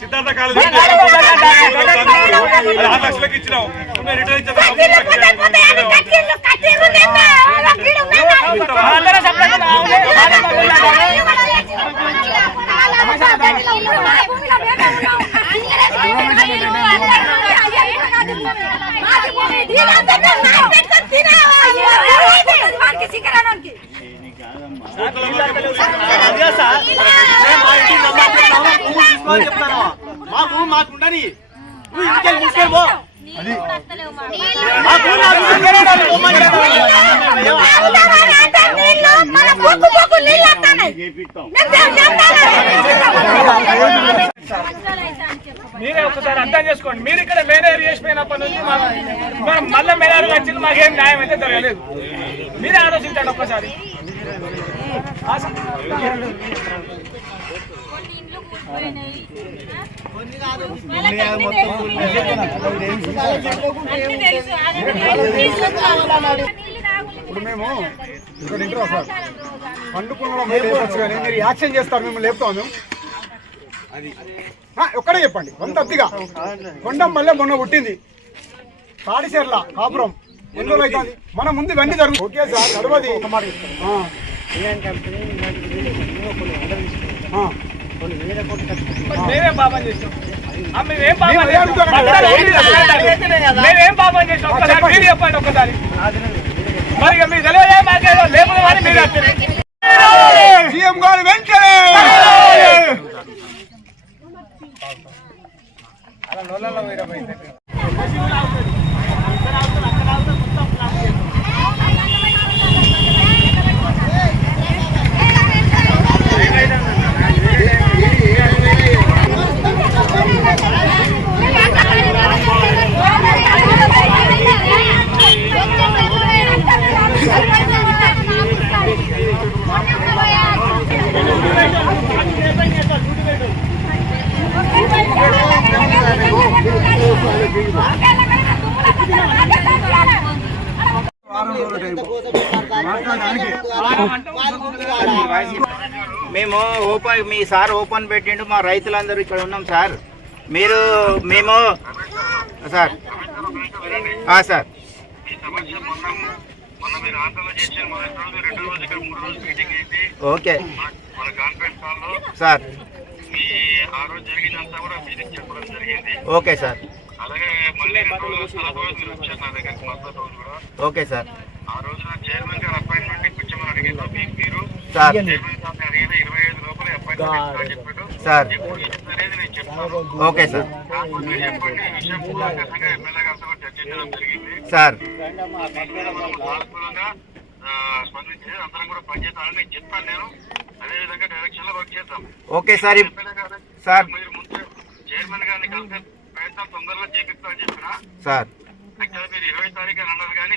Siddhartha college 6 లక్షలకు ఇచ్చినావు మాకుండని మీరే ఒకసారి అర్థం చేసుకోండి. మీరు ఇక్కడ మేనేజర్ చేసిపోయినప్పటి నుంచి మనం మళ్ళీ మేనేజర్ వచ్చింది, మాకేం న్యాయం అయితే జరగలేదు. మీరే ఆలోచించండి ఒక్కసారి. ఇప్పుడు మేము ఇక్కడ ఇంటర్వ్యూ సార్ పండుకున్న లేపచ్చు కానీ మీరు యాక్షన్ చేస్తారు, మేము లేపుతాం. మేము ఒక్కడే చెప్పండి. కొంత అతిగా కొండం మళ్ళీ మొన్న పుట్టింది తాడిసేర్ల కాపురం ఎన్ని రోజులు అవుతుంది. మన ముందు ఇవన్నీ జరుగుతుంది. ఓకే సార్ నడవది ఒక మాట మేమేం పాపం చేస్తాం? మేమేం పాపం చేస్తాం? ఒక్కసారి మీరు చెప్పండి. ఒక్కసారి మరి మీకు తెలియదే, మాకేదో లేకపోతే మరి మీరు సీఎం గారు వెంటనే మేము ఓపెన్ మీ సార్ ఓపెన్ పెట్టిండు. మా రైతులందరూ ఇక్కడ ఉన్నాం సార్. మేము sir sir okay sir okay sir okay sir sir sir okay sir sir okay sir sir chairman గారిని కలిసి ప్రయత్నం తొందరలో చేపిస్తామని చెప్పిన సార్. యాక్చువల్గా మీరు 20 తారీఖు అని అన్నారు కానీ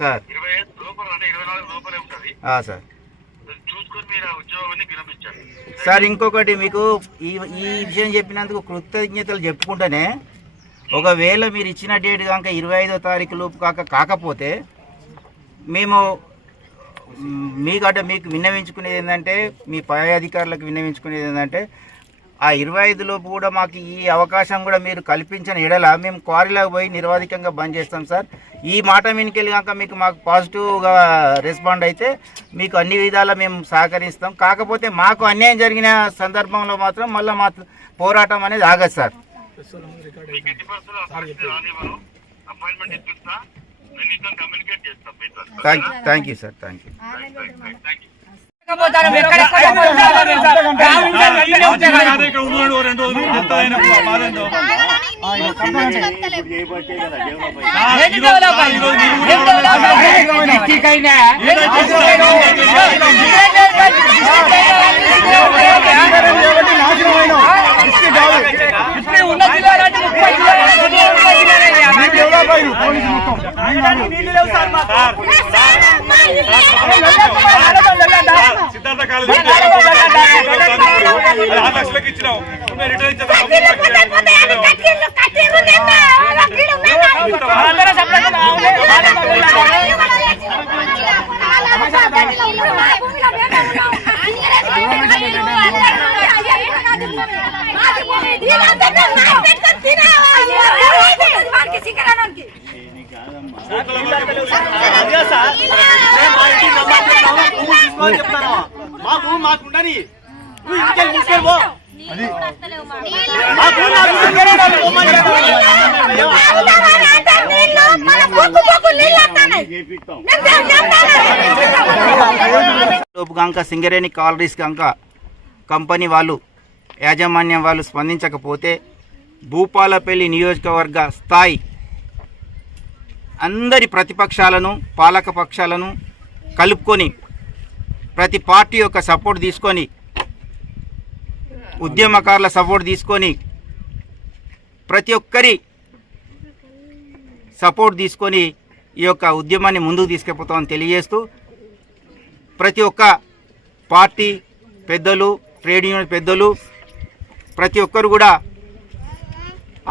సార్ 25 లోపల అంటే 24 లోపలే ఉంటుంది సార్. చూసుకొని మీరు ఆ ఉద్యోగాన్ని విరమించారు సార్. ఇంకొకటి మీకు ఈ విషయం చెప్పినందుకు కృతజ్ఞతలు చెప్పుకుంటేనే, ఒకవేళ మీరు ఇచ్చిన డేట్ కనుక 25వ తారీఖు లోపు కాకపోతే మేము మీకు విన్నవించుకునేది ఏంటంటే, మీ పై అధికారులకు విన్నవించుకునేది ఏంటంటే, ఆ 25 లోపు కూడా మాకు ఈ అవకాశం కూడా మీరు కల్పించిన ఎడల మేము క్వారీలోకి పోయి నిర్వాధికంగా బంద్ చేస్తాం సార్. ఈ మాట మీదకెళ్ళి కనుక మీకు మాకు పాజిటివ్గా రెస్పాండ్ అయితే మీకు అన్ని విధాలా మేము సహకరిస్తాం. కాకపోతే మాకు అన్యాయం జరిగిన సందర్భంలో మాత్రం మళ్ళీ మా పోరాటం అనేది ఆగదు sir. Thank you sir. Thank you. అయినా సింగరేణి చేయబట్టి నాశనం అయినా డిస్ట్రిక్ట్ కాదు. ఇప్పుడు ఉన్న జిల్లాలు అంటే 30 జిల్లాలు మీకు డెవలప్ అయ్యారు పోలీసు మొత్తం. నీళ్ళు లేవు సార్ మాకు. సిద్ధార్థ కాలేజీ 6 లక్షలకు ఇచ్చినాం. రిటర్న్ మాకుండని సింగరేణి కాలరీస్ కంక కంపెనీ వాళ్ళు యాజమాన్యం వాళ్ళు స్పందించకపోతే భూపాలపల్లి నియోజకవర్గ స్థాయి అందరి ప్రతిపక్షాలను పాలక పక్షాలను కలుపుకొని ప్రతి పార్టీ యొక్క సపోర్ట్ తీసుకొని ఉద్యమకారుల సపోర్ట్ తీసుకొని ప్రతి ఒక్కరి సపోర్ట్ తీసుకొని ఈ యొక్క ఉద్యమాన్ని ముందుకు తీసుకెళ్తామని తెలియజేస్తూ ప్రతి ఒక్క పార్టీ పెద్దలు ట్రేడ్ యూనియన్ పెద్దలు ప్రతి ఒక్కరు కూడా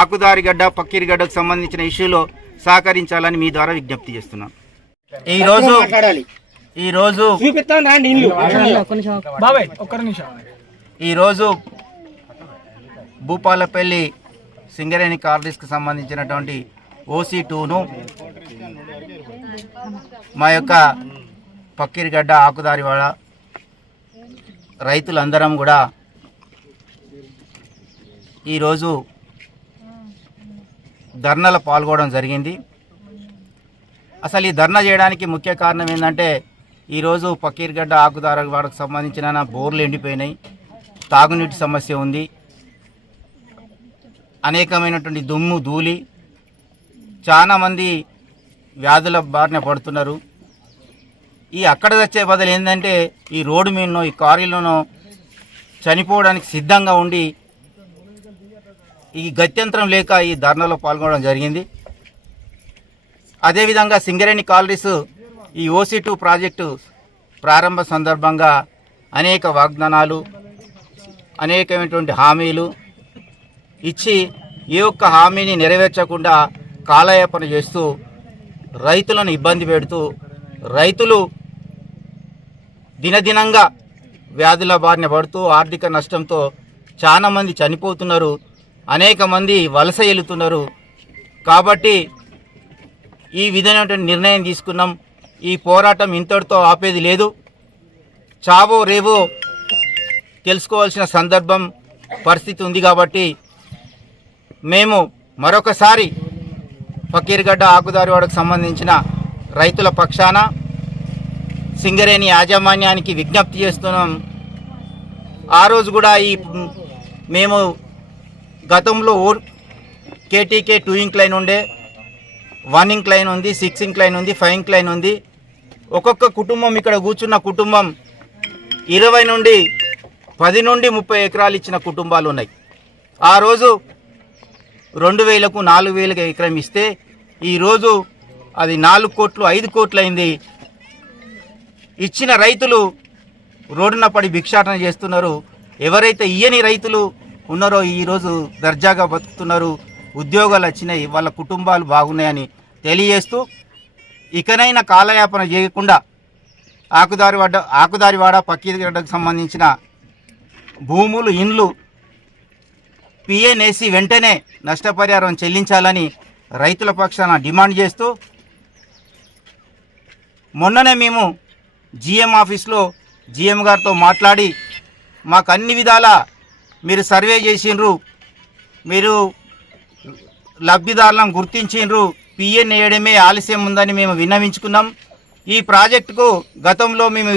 ఆకుదారిగడ్డ పక్కీరిగడ్డకు సంబంధించిన ఇష్యూలో సహకరించాలని మీ ద్వారా విజ్ఞప్తి చేస్తున్నాం. ఈరోజు భూపాలపల్లి సింగరేణి కాలరీస్కి సంబంధించినటువంటి OC2ను మా యొక్క పక్కీరిగడ్డ ఆకుదారివాడ రైతులందరం కూడా ఈరోజు ధర్నాలో పాల్గొనడం జరిగింది. అసలు ఈ ధర్నా చేయడానికి ముఖ్య కారణం ఏంటంటే ఈరోజు పక్కీరిగడ్డ ఆకుదారివాడకు సంబంధించిన బోర్లు ఎండిపోయినాయి, తాగునీటి సమస్య ఉంది, అనేకమైనటువంటి దుమ్ము ధూళి, చాలామంది వ్యాధుల బారిన పడుతున్నారు. ఈ అక్కడ వచ్చే బదులు ఏంటంటే ఈ రోడ్డు మీదనో ఈ కారీలోనో చనిపోవడానికి సిద్ధంగా ఉండి ఈ గత్యంతరం లేక ఈ ధర్నాలో పాల్గొనడం జరిగింది. అదేవిధంగా సింగరేణి కాలరీస్ ఈ OC2 ప్రాజెక్టు ప్రారంభ సందర్భంగా అనేక వాగ్దానాలు అనేకమైనటువంటి హామీలు ఇచ్చి ఏ ఒక్క హామీని నెరవేర్చకుండా కాలయాపన చేస్తూ రైతులను ఇబ్బంది పెడుతూ రైతులు దినదినంగా వ్యాధుల బారిన పడుతూ ఆర్థిక నష్టంతో చాలామంది చనిపోతున్నారు, అనేక మంది వలస వెళుతున్నారు. కాబట్టి ఈ విధమైనటువంటి నిర్ణయం తీసుకున్నాం. ఈ పోరాటం ఇంతటితో ఆపేది లేదు. చావో రేవో తెలుసుకోవాల్సిన సందర్భం పరిస్థితి ఉంది. కాబట్టి మేము మరొకసారి ఫకీర్గడ్డ ఆకుదారివాడకు సంబంధించిన రైతుల పక్షాన సింగరేణి యాజమాన్యానికి విజ్ఞప్తి చేస్తున్నాం. ఆ రోజు కూడా మేము గతంలో కేటీకే 2 ఇంక్లైన్ ఉండే, 1 ఇంక్లైన్ ఉంది, 6 ఇంక్లైన్ ఉంది, 5 ఇంక్లైన్ ఉంది. ఒక్కొక్క కుటుంబం ఇక్కడ కూర్చున్న కుటుంబం 20 నుండి 10 నుండి 30 ఎకరాలు ఇచ్చిన కుటుంబాలు ఉన్నాయి. ఆ రోజు 2000కు 4000కు ఎకరం ఇస్తే ఈరోజు అది 4 కోట్లు 5 కోట్లు అయింది. ఇచ్చిన రైతులు రోడ్డున పడి భిక్షాటన చేస్తున్నారు. ఎవరైతే ఇయ్యని రైతులు ఉన్నారో ఈరోజు దర్జాగా బతుకుతున్నారు, ఉద్యోగాలు వచ్చినాయి, వాళ్ళ కుటుంబాలు బాగున్నాయని తెలియజేస్తూ ఇకనైనా కాలయాపన చేయకుండా ఆకుదారివాడ పక్కీరిగడ్డకు సంబంధించిన భూములు ఇండ్లు PNAC వెంటనే నష్టపరిహారం చెల్లించాలని రైతుల పక్షాన డిమాండ్ చేస్తూ మొన్ననే మేము GM ఆఫీస్లో GM గారితో మాట్లాడి మాకు అన్ని విధాలా మీరు సర్వే చేసిండ్రు, మీరు లబ్ధిదారులను గుర్తించిండ్రు, PN వేయడమే ఆలస్యం ఉందని మేము విన్నవించుకున్నాం. ఈ ప్రాజెక్టుకు గతంలో మేము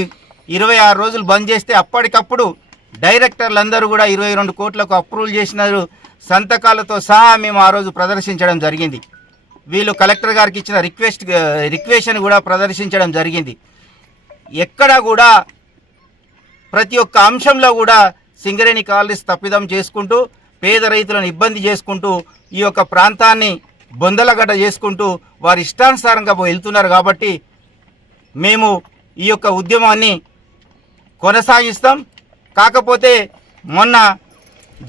26 రోజులు బంద్ చేస్తే అప్పటికప్పుడు డైరెక్టర్లందరూ కూడా 22 కోట్లకు అప్రూవల్ చేసినారు. సంతకాలతో సహా మేము ఆ రోజు ప్రదర్శించడం జరిగింది. వీళ్ళు కలెక్టర్ గారికి ఇచ్చిన రిక్వెషన్ కూడా ప్రదర్శించడం జరిగింది. ఎక్కడ కూడా ప్రతి ఒక్క అంశంలో కూడా సింగరేణి కాలనీస్ తప్పిదం చేసుకుంటూ పేద రైతులను ఇబ్బంది చేసుకుంటూ ఈ యొక్క ప్రాంతాన్ని బొందలగడ్డ చేసుకుంటూ వారి ఇష్టానుసారంగా వెళ్తున్నారు. కాబట్టి మేము ఈ యొక్క ఉద్యమాన్ని కొనసాగిస్తాం. కాకపోతే మొన్న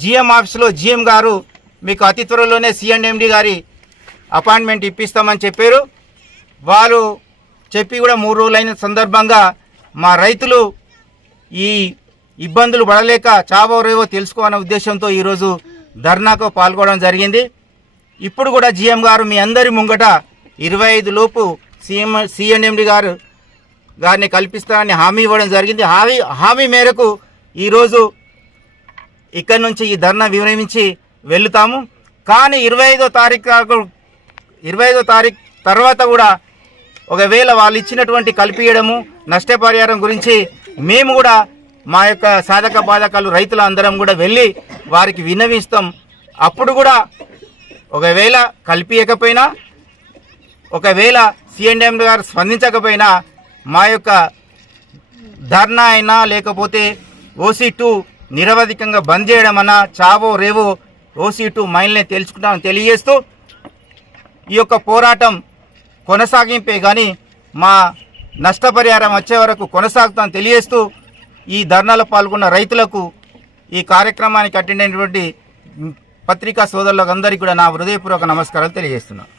జిఎం ఆఫీస్లో జిఎం గారు మీకు అతి త్వరలోనే సిఎండ్ఎండి గారి అపాయింట్మెంట్ ఇప్పిస్తామని చెప్పారు. వాళ్ళు చెప్పి కూడా 3 రోజులైన సందర్భంగా మా రైతులు ఈ ఇబ్బందులు పడలేక చావో రేవో తెలుసుకోవాలనే ఉద్దేశంతో ఈరోజు ధర్నాకు పాల్గొనడం జరిగింది. ఇప్పుడు కూడా జిఎం గారు మీ అందరి ముంగట 25 లోపు సిఎండ్ఎండి గారిని కల్పిస్తానని హామీ ఇవ్వడం జరిగింది. హామీ మేరకు ఈరోజు ఇక్కడి నుంచి ఈ ధర్నా విరమించి వెళ్తాము. కానీ 25వ తారీఖు తర్వాత కూడా ఒకవేళ వాళ్ళు ఇచ్చినటువంటి కల్పియడము నష్టపరిహారం గురించి మేము కూడా మా యొక్క సాధక బాధకాలు రైతుల అందరం కూడా వెళ్ళి వారికి విన్నవిస్తాం. అప్పుడు కూడా ఒకవేళ కల్పియకపోయినా, ఒకవేళ సిఎండ్ఎం గారు స్పందించకపోయినా మా యొక్క ధర్నా అయినా లేకపోతే OC2 నిరవధికంగా బంద్ చేయడం అన్నా చావో రేవో OC2 మైల్నే తెలుసుకుంటామని తెలియజేస్తూ ఈ యొక్క పోరాటం కొనసాగింపే కానీ మా నష్టపరిహారం వచ్చే వరకు కొనసాగుతామని తెలియజేస్తూ ఈ ధర్నాలో పాల్గొన్న రైతులకు ఈ కార్యక్రమానికి అటెండ్ అయినటువంటి పత్రికా సోదరులకు అందరికీ కూడా నా హృదయపూర్వక నమస్కారాలు తెలియజేస్తున్నాను.